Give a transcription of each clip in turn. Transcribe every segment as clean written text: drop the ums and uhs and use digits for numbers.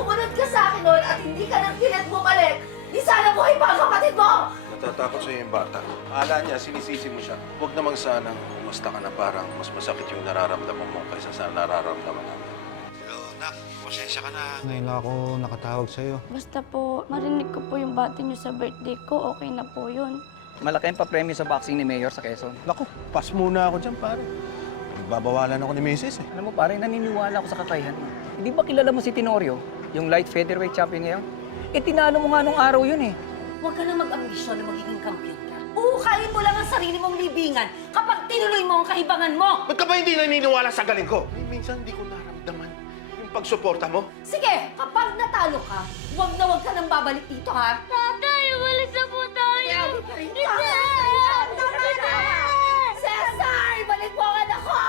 sumunod ka sa akin noon at hindi ka nang pilit bumalik, di sana buhay pa ang kapatid mo! Natatakot sa'yo yung bata. Akala niya, sinisisi mo siya. Huwag namang sanang basta ka na parang mas masakit yung nararamdaman mo kaysa sa nararamdaman namin. Hello, Nak. Pasensya ka na. Ngayon lang ako nakatawag sa'yo. Basta po, marinig ko po yung bati niyo sa birthday ko, okay na po yun. Malaki ang papremyo sa boxing ni Mayor sa Quezon. Naku, pass muna ako dyan, pare. Babawalan ako ni Mrs. eh. Alam mo pare, naniniwala ako sa kakayahan mo. Hindi ba kilala mo si Tenorio, yung light featherweight champion ngayon? Eh, tinalo mo nga nung araw yun eh. Huwag ka na mag-ambisyon na magiging kampiyon ka. Uukayin mo lang ang sarili mong libingan kapag tinuloy mo ang kaibangan mo! Ba't ka ba hindi naniniwala sa galing ko? Minsan hindi ko naramdaman yung pagsuporta mo. Sige, kapag natalo ka, huwag ka nang babalik dito, ha? Tatay, umalis na po tayo! Cesar! Balik mo ang anak ko!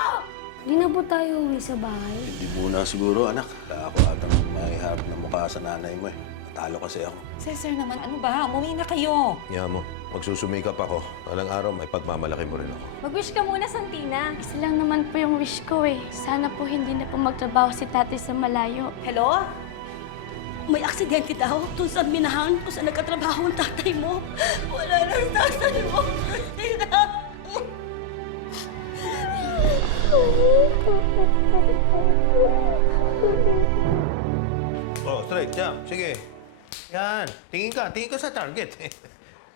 Di na po tayo uwi sa bahay. Hindi muna siguro, anak. Wala ako atang may harap na mukha sa nanay mo eh. Natalo kasi ako. Cesar naman, ano ba? Umuwi na kayo. Kaya mo, magsusumikap ako. Walang araw, may pagmamalaki mo rin ako. Mag-wish ka muna, Santina. Isa lang naman po yung wish ko eh. Sana po hindi na po magtrabaho si tatay sa malayo. Hello? May aksidente daw doon sa minahan kung saan nagkatrabaho ang tatay mo. Wala na ang tatay mo. Oh, straight, jump. Sige. Yan. Tingin ka sa target.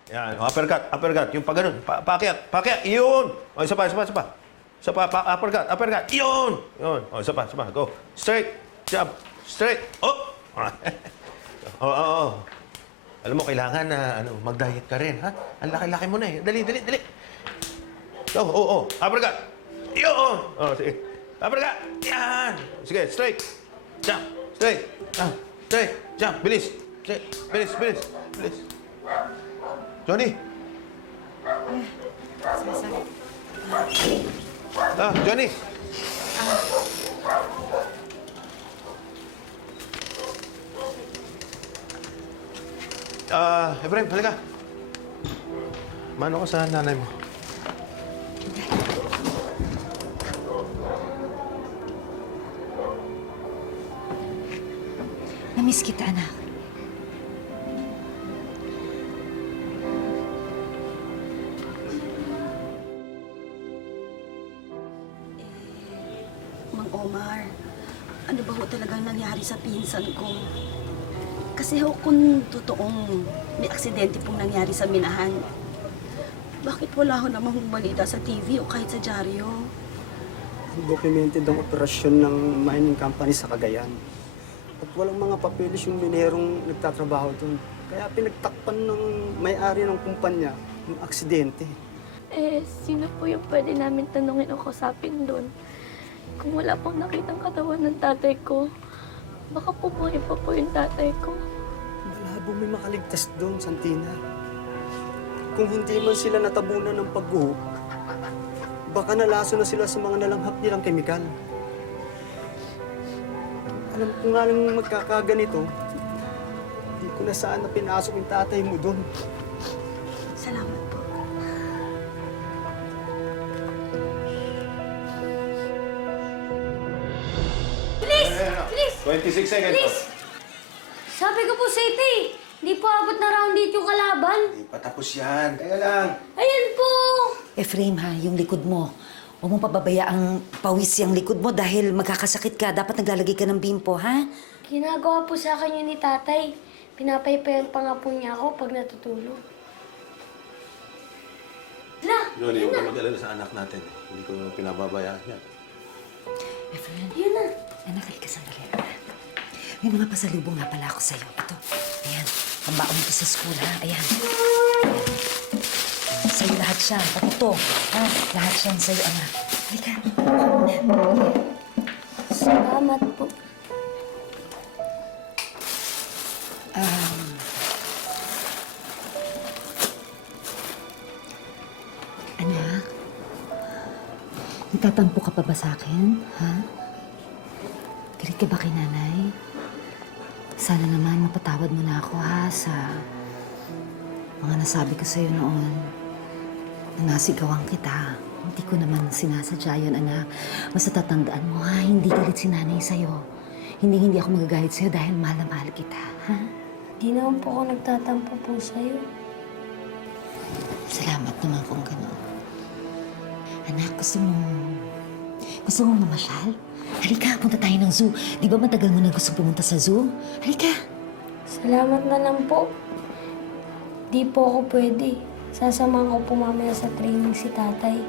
Yan, uppercut. Yung pag ganun. Pakyat. Yun. O, isa pa. Uppercut. Yun. Yun. O, isa pa. Go. Straight. Jump. Straight. Oh. Oo. Alam mo, kailangan na mag-diet ka rin, ha? Ang laki-laki mo na eh. Dali. Oh. Uppercut. Yun. Oh, sige. Uppercut. Yan. Sige, straight. Jump. Straight. Straight. Jump. Bilis. Bilis. Johnny. Johnny. Efraim, halika. Mano ka sa nanay mo? Namiss kita, anak. Mang Omar, ano ba ho talagang nangyari sa pinsan ko? Kasi ho, kung totoong may aksidente pong nangyari sa minahan, bakit wala ho namang balita sa TV o kahit sa dyaryo? Documented ang operasyon ng mining company sa Cagayan. At walang mga papeles yung minerong nagtatrabaho doon. Kaya pinagtakpan ng may-ari ng kumpanya yung aksidente. Eh, sino po yung pwede namin tanungin o kausapin doon? Kung wala pong nakitang katawan ng tatay ko, baka po buhay pa po yung tatay ko. Malabong may makaligtas doon, Santina. Kung hindi man sila natabunan ng pagguho, baka nalaso na sila sa mga nalanghap nilang kemikal. Alam ko nga lang magkakaganito, hindi ko na sana pinasok yung tatay mo doon. Salamat po. Please! 26 seconds. Sabi ko po sa ite, hindi po abot na round date yung kalaban. Hindi pa tapos yan. Teka lang. Ayan po! Efraim ha, yung likod mo. Huwag mong pababayaang pawis yung likod mo dahil magkakasakit ka. Dapat naglalagay ka ng bimpo, ha? Ginagawa po sa akin yun ni tatay. Pinapaypayan pa nga po niya ako pag natutulog. Johnny, huwag ka mag-alala sa anak natin. Hindi ko pinababayaan yan. Efraim, Yun na. anak, halika sandali. May mga pasalubong nga pala ako sa'yo. Ito, ayan. Pambaon ko sa school, ha? Ayan. Sa'yo lahat siya. Pati to, ha? Lahat siya sa'yo, anak. Halika. Salamat po. Anak, nagtatampo ka pa ba sa akin, ha? Galit ka ba kay nanay? Sana naman mapatawad mo na ako, ha, sa mga nasabi ko sa'yo noon. Na nasigawan kita. Hindi ko naman sinasadya yun, anak. Basta tatandaan mo, ha, hindi galit si nanay sa'yo. Hindi ako magagalit sa'yo dahil mahal na mahal kita, ha? Di naman po ako nagtatampo po sa'yo. Salamat naman kung gano'n. Anak, gusto mo mamasyal? Halika, punta tayo ng zoo. Di ba matagal mo na gusto pumunta sa zoo? Halika. Salamat na lang po. Di po ako pwede. Sasamahan ko po mamaya sa training si tatay.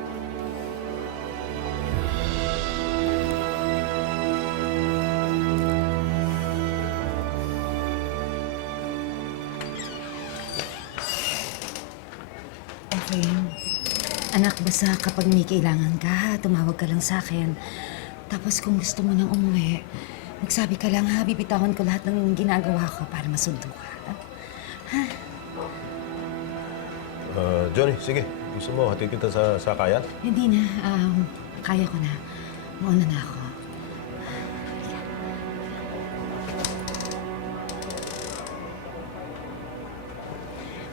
Okay. Anak, basta kapag may kailangan ka, tumawag ka lang sa akin. Tapos kung gusto mo nang umuwi, magsabi ka lang ha, bibitawan ko lahat ng ginagawa ko para masundo ka. Johnny, sige. Gusto mo, hatid kita sa sakayan? Hindi na, kaya ko na. Mauna na ako.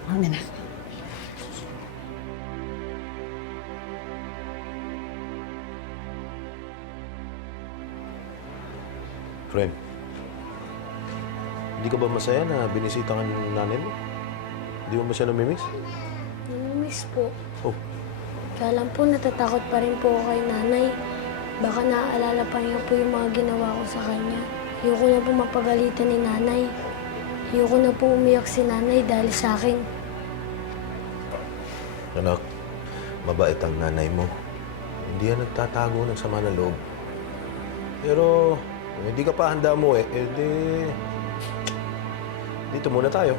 Mauna na ako. Friend, hindi ka ba masaya na binisita ka ng nanay mo? Hindi mo ba siya namimiss? Namimiss po. Oh, Kaya lang po, natatakot pa rin po ako kay nanay. Baka naaalala pa niya po yung mga ginawa ko sa kanya. Ayoko na po mapagalitan ni nanay. Ayoko na po umiyak si nanay dahil sa akin. anak, mabait ang nanay mo. Hindi yan nagtatago ng sama ng loob. Pero, kung hindi ka pa handa mo dito muna tayo.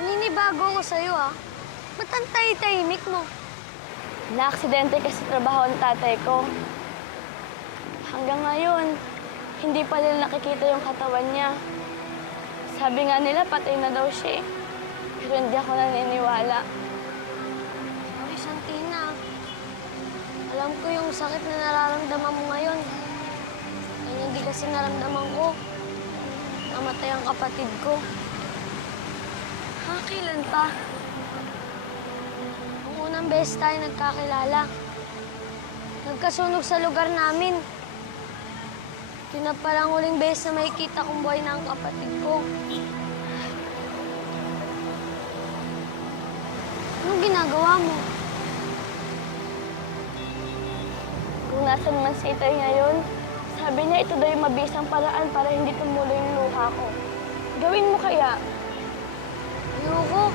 Naninibago ako sa'yo, ah. Ba't ang tahimik mo? Na-aksidente kasi trabaho ng tatay ko. Hanggang ngayon, hindi pa nila nakikita yung katawan niya. Sabi nga nila, patay na daw siya eh. Pero hindi ako naniniwala. Ay, Santina. Alam ko yung sakit na nararamdaman mo ngayon. Kaya hindi kasi naramdaman ko. Namatay ang kapatid ko. Kailan pa? Nung unang beses tayo nagkakilala. Nagkasunog sa lugar namin. Yun na palang huling beses na makikita kong buhay na ang kapatid ko. Anong ginagawa mo? Kung nasan man si Itay ngayon, sabi niya ito daw yung mabisang paraan para hindi tumuloy yung luha ko. Gawin mo kaya? Ayoko.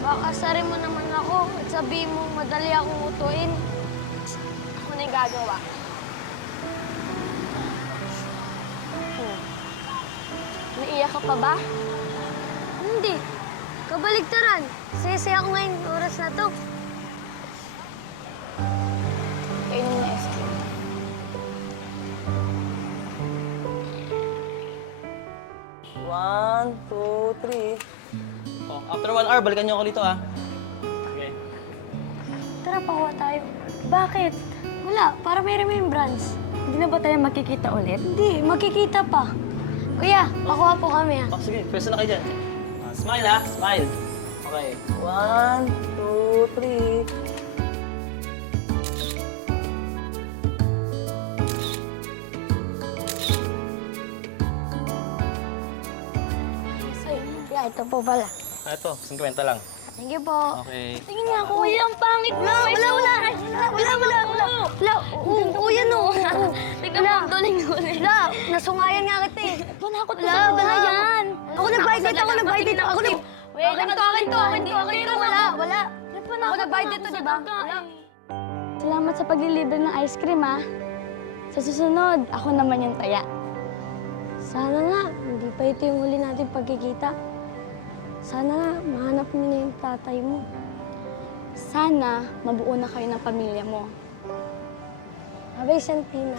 Baka sarin mo naman ako at sabihin mo madali akong utuin. Ako na yung gagawa. Naiiyak ka pa ba? Hindi. Kabaligtaran. Saya-saya ako ngayon oras na to. Kainin na ice cream. One, two, three. Oh, after 1 hour, balikan niyo ako dito, ah. Okay. Tara, pakuha tayo. Bakit? Wala, para may remembrance. Hindi na ba tayo magkikita ulit? Hindi, magkikita pa. Kuya, pakuha po kami, ah. Oh, sige, pwesto na kayo dyan. Smile, ha? Smile. Okay. 1, 2, 3. Ay, kuya, ito po pala. Ito, 50 lang. Thank you po. Okay. Tingin nga, kuya, ang pangit mo. Wala. Kuya, no. Tignan mo, duling-duling. Wala, nasungayan nga kita eh. Panakot mo sa sungayan. Ako nag-bite dito. Wait, akin to. Wala. Ako nag-bite dito, di ba? Salamat sa paglilibre ng ice cream, ha. Sa susunod, ako naman yung taya. Sana nga, hindi pa ito yung huli natin pagkikita. Sana nga, mahanap mo na yung tatay mo. Sana, mabuo na kayo ng pamilya mo. Bye-bye, Santina.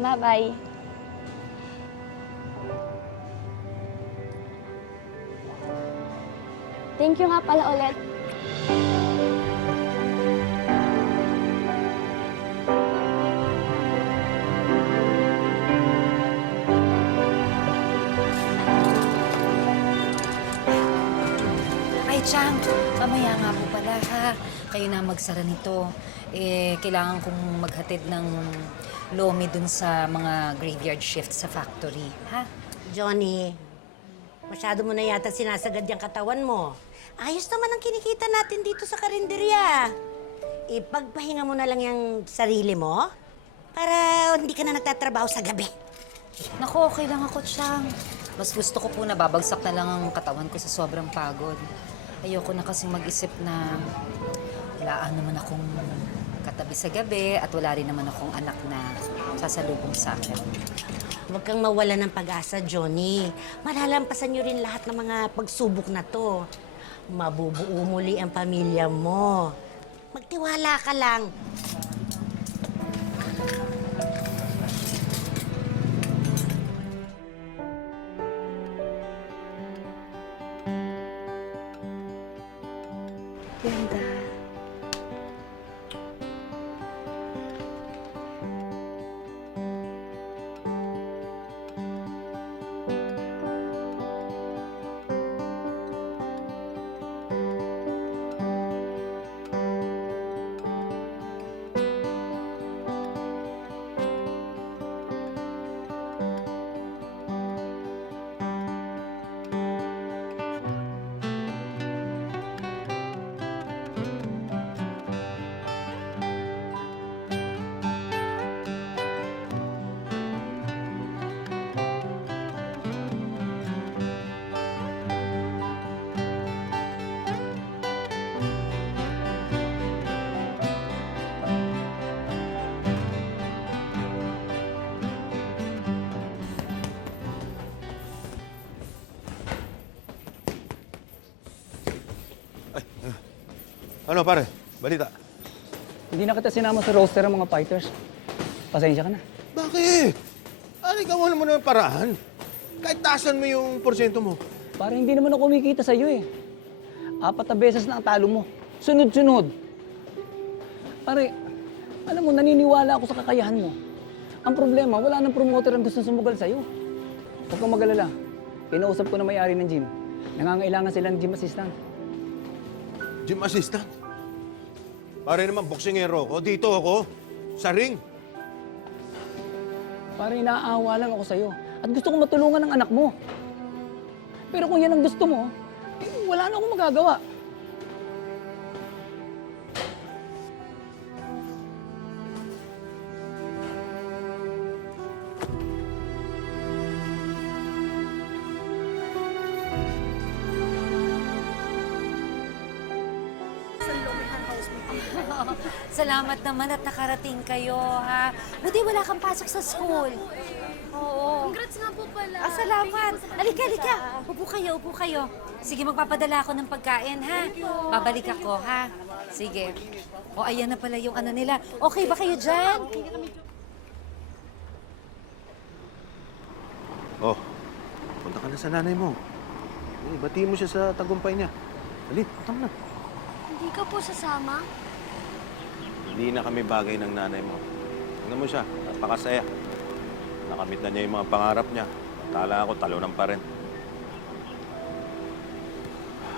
Bye-bye. Thank you nga pala ulit. Ay, Chang, mamaya nga po pala, ha? kayo na magsara nito. Kailangan kong maghatid ng lomi dun sa mga graveyard shift sa factory, ha? Johnny, masyado mo na yata sinasagad yung katawan mo. Ayos naman ang kinikita natin dito sa karinderya. Ipagpahinga mo na lang yung sarili mo para hindi ka na nagtatrabaho sa gabi. Naku, okay lang ako, Chang. Mas gusto ko po na babagsak na lang ang katawan ko sa sobrang pagod. Ayoko na kasing mag-isip na wala naman akong katabi sa gabi at wala rin naman akong anak na sasalubong sa akin. Huwag kang mawala ng pag-asa, Johnny. Malalampasan niyo rin lahat ng mga pagsubok na to. Mabubuo muli ang pamilya mo. Magtiwala ka lang. Ganda. Ano, pare? Balita. Hindi na kita sinama sa roster ng mga fighters. Pasensya ka na. Bakit? Gawa mo na ng paraan. Kahit taasan mo yung porsyento mo. Para hindi naman ako kumikita sa iyo eh. 4 na beses na ang talo mo. Sunod-sunod. Pare, alam mo, naniniwala ako sa kakayahan mo. Ang problema, wala nang promoter ang gusto sumugal sa'yo. Huwag kang mag-alala. Kinausap ko na may-ari ng gym. Nangangailangan sila ng gym assistant. Gym assistant? Pare naman, boksingero ko. Dito ako. Sa ring. Pare, naaawa lang ako sa'yo. At gusto ko matulungan ang anak mo. Pero kung yan ang gusto mo, wala na akong magagawa. Salamat naman at nakarating kayo, ha? Buti wala kang pasok sa school. Oo. Congrats nga po pala. Salamat. Halika. Upo kayo. Sige, magpapadala ako ng pagkain, ha? Babalik ako, ha? Sige. O, ayan na pala yung ano nila. Okay ba kayo dyan? Oh, punta ka na sa nanay mo. Batiin mo siya sa tagumpay niya. Dali, punta mo na. Hindi ka po sasama? Hindi na kami bagay ng nanay mo. Tingnan mo siya, napakasaya. Nakamit na niya yung mga pangarap niya. Tala ako, talunan pa rin.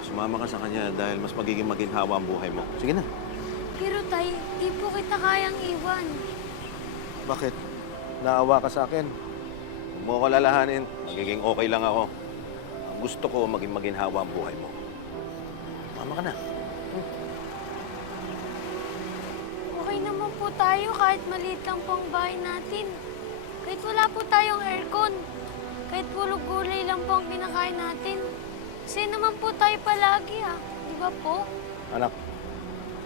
Sumama ka sa kanya dahil mas magiging maginhawa ang buhay mo. Sige na. Pero tay, di po kita kayang iwan. Bakit? Naawa ka sa akin. Huwag mo ko lalahanin. Magiging okay lang ako. Ang gusto ko maging maginhawa ang buhay mo. Sumama ka na. Okay naman po tayo kahit maliit lang po ang bahay natin. Kahit wala po tayong aircon. Kahit puro gulay lang po ang kinakain natin. Kasi naman po tayo palagi Di ba po? Anak,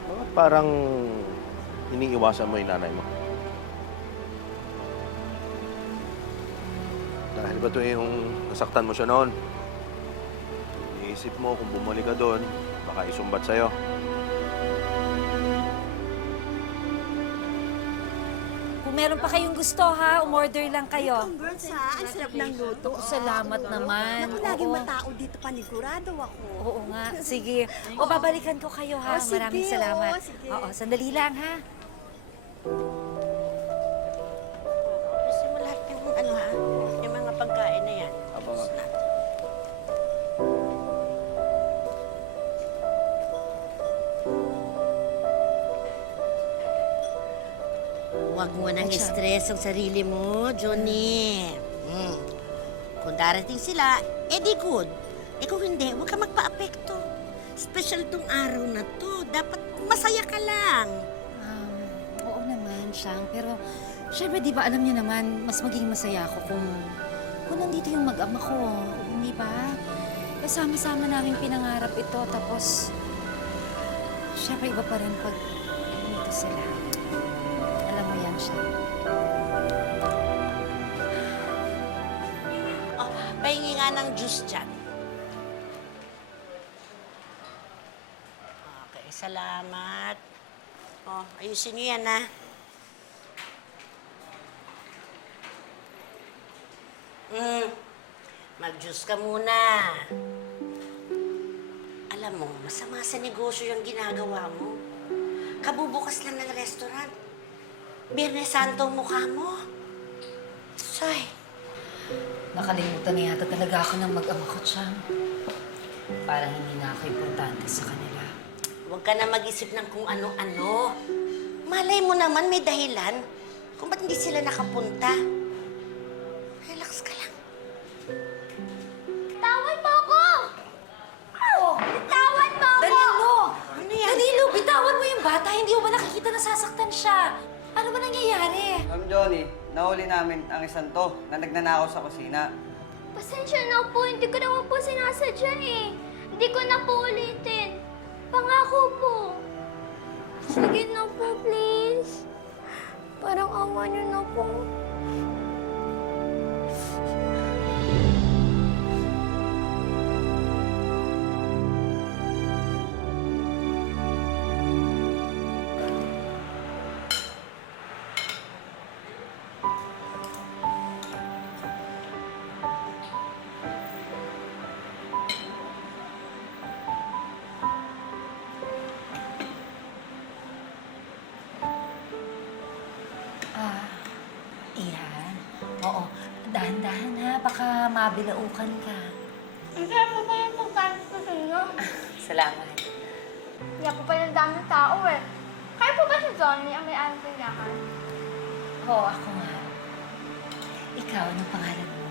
bakit parang iniiwasan mo yung nanay mo? Dahil ba ito yung nasaktan mo siya noon? Iisip mo kung bumalik ka doon, baka isumbat sa'yo. Kung meron pa kayong gusto, ha? Umorder lang kayo. Congrats ha, ang sarap ng luto. Salamat naman. Naku, laging Oo. matao dito, panigurado ako. Oo nga. Sige. O, babalikan ko kayo, ha? Oh, sige. Maraming salamat. Oo, sige. Oo, sandali lang, ha? Gusto mo lahat yung yung mga pagkain na yan. Opo, ma'am. Huwag mo nang stress ang sarili mo, Johnny. Kung darating sila, edi good. Kung hindi, huwag ka magpa-apekto. Special tong araw na to. Dapat masaya ka lang. Oo naman, Siyang. Pero, syempre, di ba alam niyo naman, mas magiging masaya ako kung nandito yung mag-ama ko. Hindi ba? Sama-sama namin pinangarap ito. Tapos, syempre, iba pa rin pag nandito sila. Alam mo yan, Siyang. Oh, pahingi nga ng juice dyan. Okay, salamat. Oh, ayusin niyo yan, ha? Mag-juice ka muna. Alam mo, masama sa negosyo yung ginagawa mo. Kabubukas lang ng restaurant. Biyernes Santo ang mukha mo. Say. Nakalimutan na yata talaga ako ng mag-ama ko, Siyang. Parang hindi na ako importante sa kanila. Huwag ka na mag-isip ng kung ano-ano. Malay mo naman may dahilan kung ba't hindi sila nakapunta. Relax ka lang. Bitawan mo ako! Bitawan mo ako! Danilo! Ano yan? Danilo, bitawan mo yung bata. Hindi mo ba nakikita na sasaktan siya? Ano ba nangyayari? Ma'am Johnny, nahuli namin ang isang to na nagnanakaw sa kusina. Pasensya na po, hindi ko naman po sinasadya eh. Hindi ko na po ulitin. Pangako po. Sige na po, please. Parang awa niyo na po. Iha? Oo. Dahan-dahan ha. Baka mabilaukan ka. Hindi po ba yung pagkakas ko sa inyo? Salamat. Hindi po pala ang daming tao eh. Kaya po ba si Johnny ang may-ari ng tindahan? Oo, ako nga. Ikaw, anong pangalan mo?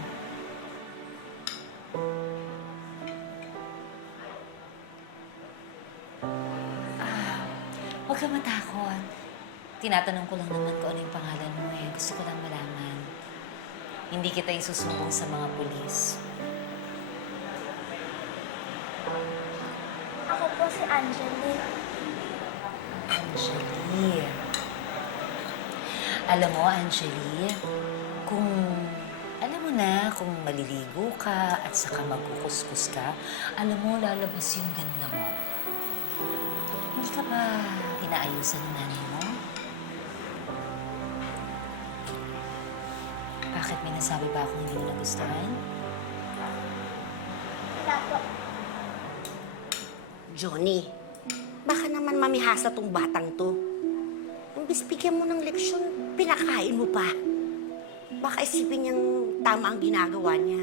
Huwag ka matakot. Tinatanong ko lang naman kung ano yung pangalan mo eh. Gusto ko lang malaman. Hindi kita isusumbong sa mga pulis. Ako po si Angelique. Angelie. Alam mo, Angelie, alam mo na, kung maliligo ka at saka magkukuskus ka, alam mo, lalabas yung ganda mo. Hindi ka ba inaayusan ng nanay mo? Bakit may nasabi ba akong hindi mo nagustuhan? Wala po. Johnny, baka naman mamihasa tong batang to. Imbis bigyan mo ng leksyon, pinakain mo pa. Baka isipin niyang tama ang ginagawa niya.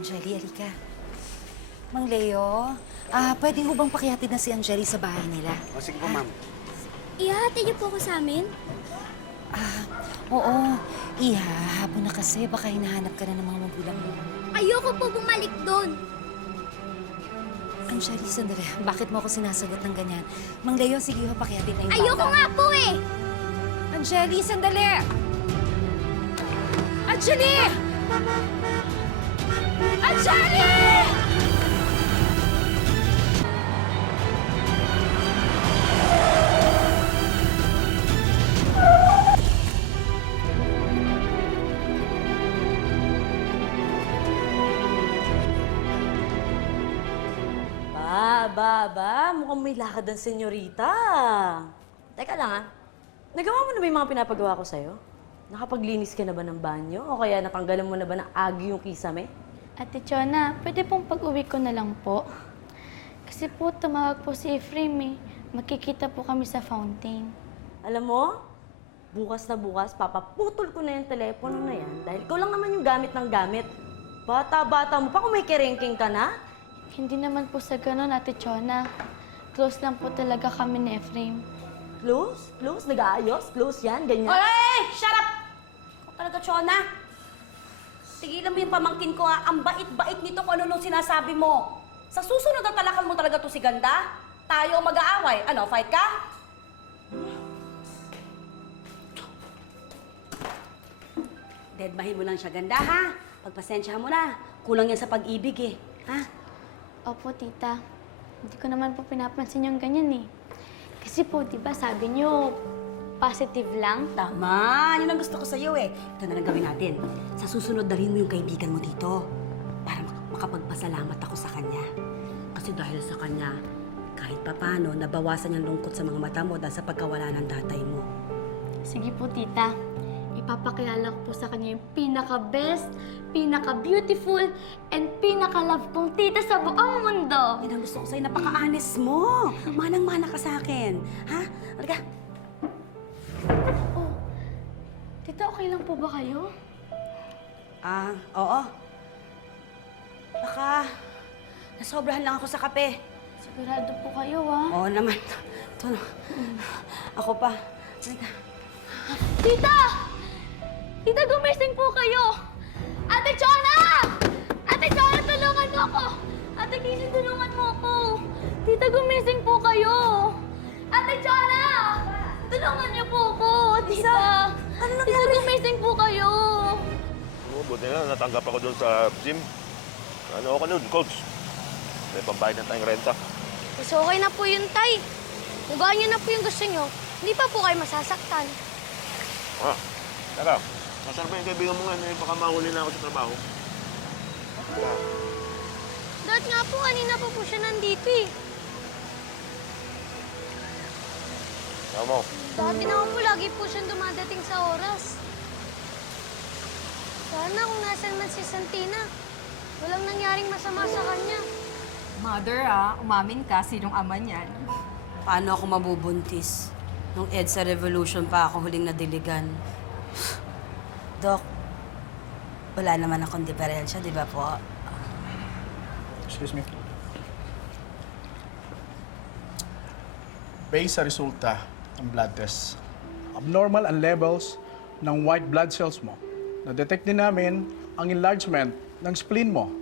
Angelie, halika. Mang Leo, pwede ho bang pakihatid na si Angelie sa bahay nila? O sige po, ma'am. Ihati niyo po ako sa amin? Oo. Iha, hapon na kasi. Baka hinahanap ka na ng mga magulang mo. Ayoko po bumalik doon. Angelie, sandali. Bakit mo ako sinasagot ng ganyan? Mang Leo, sige ho, pakihatid na yung bata. Ayoko nga po eh! Angelie, sandali! Angelie! Angelie! Mukhang may lakad ang senyorita. Teka lang nagawa mo na ba yung mga pinapagawa ko sa'yo? Nakapaglinis ka na ba ng banyo? O kaya natanggalan mo na ba ng agi yung kisame? Ate Chona, pwede pong pag-uwi ko na lang po. Kasi po, tumawag po si Ephraim eh. Magkikita po kami sa fountain. Alam mo, bukas na bukas, papaputol ko na yung telepono na yan dahil ikaw lang naman yung gamit ng gamit. Bata-bata mo pa kung may kerengking ka na? Hindi naman po sa ganun, Ate Chona. Close lang po talaga kami ni Efraim. Close? Close? Nag-aayos? Close yan? Ganyan? Oy! Shut up! Ikaw talaga, Chona. Tigilan mo yung pamangkin ko ha. Ang bait-bait nito kung ano nung sinasabi mo. Sa susunod na talakan mo talaga to si Ganda. Tayo ang mag-aaway. Ano, fight ka? Deadmahin mo lang siya, Ganda, ha? Pagpasensyahan mo na. Kulang yan sa pag-ibig, eh. Ha? Opo, tita. Hindi ko naman po pinapansin yung ganyan eh. Kasi po, di ba sabi niyo, positive lang? Tama. Yun ang gusto ko sa'yo, eh. Ito na lang gawin natin. Sa susunod, dalhin mo yung kaibigan mo dito. Para makapagpasalamat ako sa kanya. Kasi dahil sa kanya, kahit papano, nabawasan yung lungkot sa mga mata mo dahil sa pagkawala ng tatay mo. Sige po, tita. Ipapakilala ko po sa kanya yung pinaka-best, pinaka-beautiful, and pinaka-love kong tita sa buong mundo. Yan ang gusto ko sa'yo. Napaka-honest mo. Manang-mana ka sa akin. Ha? Halika. Oh, tita, okay lang po ba kayo? Oo. Baka nasobrahan lang ako sa kape. Sigurado po kayo, ah. Oo naman. Ito na. Ako pa. Halika. Tita! Tita, gumising po kayo! Ate Chona! Ate Chona, tulungan mo ako! Ate Casey, tulungan mo ako! Tita, gumising po kayo! Ate Chona! Tulungan niyo po ako! Tita! Ano Tita, gumising po kayo! Buti na, natanggap ako doon sa gym. Ano ako nun, coach? May pambayad na tayong renta. Mas okay na po yun, Tay. Kung gawin niyo na po yung gusto niyo, hindi pa po kayo masasaktan. Tara, masarap yung kaibigan mo nga, baka mahuli na ako sa trabaho. Dahil nga po, kanina pa po siya nandito eh. Tama mo. Dati naman po, lagi po siyang dumadating sa oras. Sana kung nasan man si Santina, walang nangyaring masama sa kanya. Mother, umamin ka. Sinong ama niyan? Paano ako mabubuntis? Nung EDSA Revolution pa ako huling nadiligan. Dok, wala naman akong diferensya, di ba po? Excuse me. Based sa resulta ng blood test, abnormal ang levels ng white blood cells mo. Na-detect din namin ang enlargement ng spleen mo.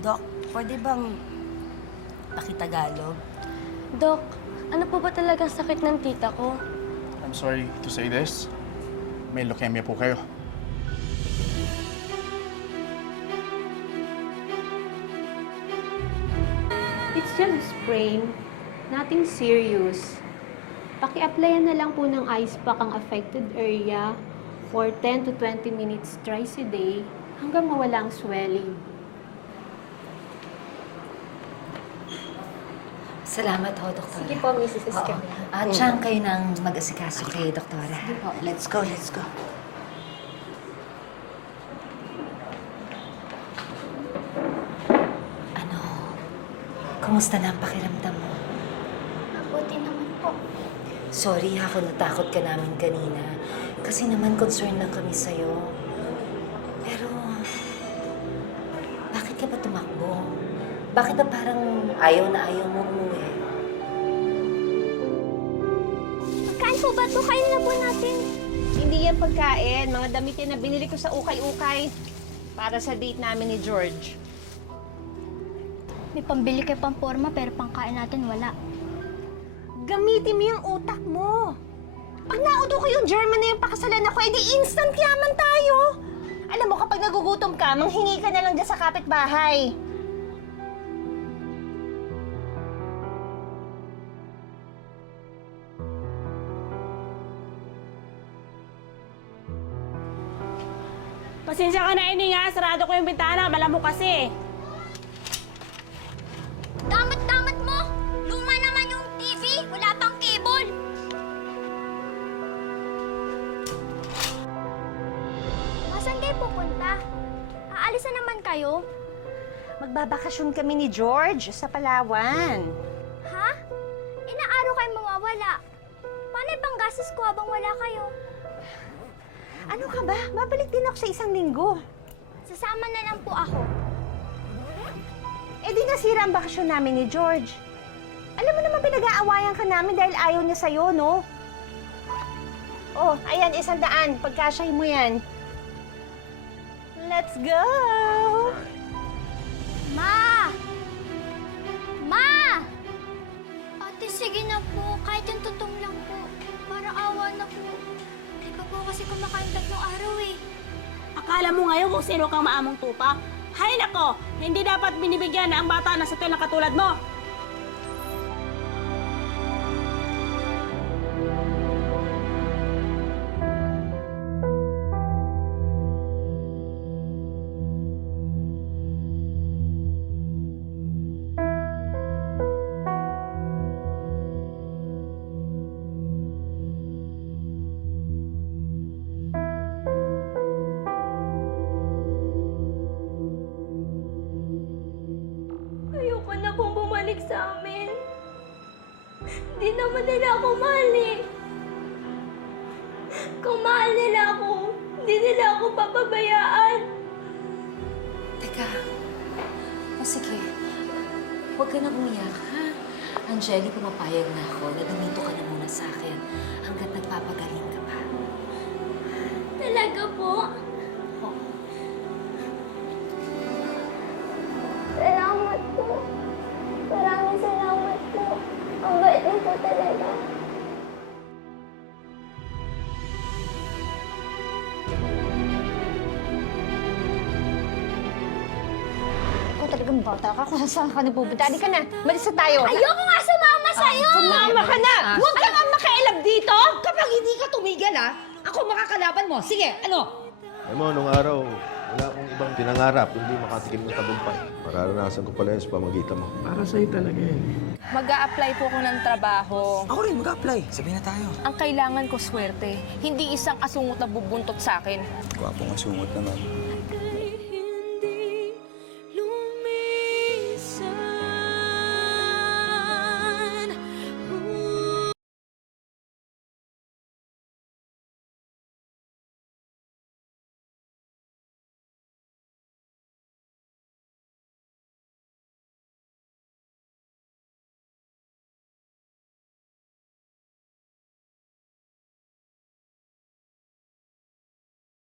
Dok, pwede bang pakitagalog? Dok, ano po ba talaga sakit ng tita ko? I'm sorry to say this. May leukemia po kayo. It's just a sprain. Nothing serious. Paki-applyan na lang po ng ice pack ang affected area for 10 to 20 minutes thrice a day hanggang mawala ang swelling. Salamat ho, Doktora. Sige po, Mrs. Oo. Escamilla. Diyan kayo nang mag-asikaso kay Doktora. Sige po. Let's go, let's go. Ano? Kumusta na ang pakiramdam mo? Mabuti naman po. Sorry ha kung natakot ka namin kanina. Kasi naman concerned lang kami sa'yo. Pero, bakit ka ba tumakbo? Bakit ba parang ayaw na ayaw mo umuwi? Pagkain po ba ito? Kain na po natin. Hindi yan pagkain. Mga damit yan na binili ko sa ukay-ukay para sa date namin ni George. May pambili kay pamporma pero pangkain natin wala. Gamitin mo yung utak mo. Pag naudo ko yung German na yung pakasalan ako, edi instant yaman tayo. Alam mo, kapag nagugutom ka, manghingi ka na lang dyan sa kapitbahay. Pasensya ka na, Ining, ha? Sarado ko yung bintana. Malamok kasi. Damat-damat mo! Luma naman yung TV! Wala pang cable! Nasaan kayo pupunta? Aalis na naman kayo? Magbabakasyon kami ni George sa Palawan. Ha? Inaaraw kayo mawawala. Paano ibang gastos ko habang wala kayo? Ano ka ba? Babalik din ako sa 1 linggo. Sasama na lang po ako. Eh di nasira ang bakasyon namin ni George. Alam mo naman pinag-aawayan ka namin dahil ayaw niya sa'yo, no? Oh, ayan, 100. Pagkasyahin mo yan. Let's go! Ma! Ma! Ate, sige na po. Kahit yung tutong lang po. Para awa na po. Hindi pa po kasi kumakain 3 araw eh. Akala mo ngayon kung sino kang maamong tupa? Hay nako! Hindi dapat binibigyan na ang bata na sa na katulad mo! Ayoko na pong bumalik sa amin. Hindi naman nila ako mahal eh. Kung mahal nila ako, hindi nila ako papabayaan. Teka. O sige. Huwag ka na umiyak, ha? Angeli, pumapayag na ako na dumito ka na muna sa akin hanggat nagpapagaling ka pa. Talaga po? Salamat po. Maraming salamat po. Ang bait niyo po talaga. Ikaw talagang bata ka kung saan ka napupunta. Halika na, malis na tayo. Ayoko nga sumama sa'yo! Sumama ka na! Huwag ka nga makialam dito! Kapag hindi ka tumigil, ha? Ako makakalaban mo. Sige, ano? Alam mo, nung araw, wala akong ibang pinangarap, hindi makatikim ng tagumpay. Mararanasan ko pala yun sa pamagitan mo. Para sa'yo talaga yan. Mag-a-apply po ako ng trabaho. Ako rin, mag-apply. Sabihin na tayo. Ang kailangan ko swerte, hindi isang asungot na bubuntot sa akin. Gwapong asungot naman.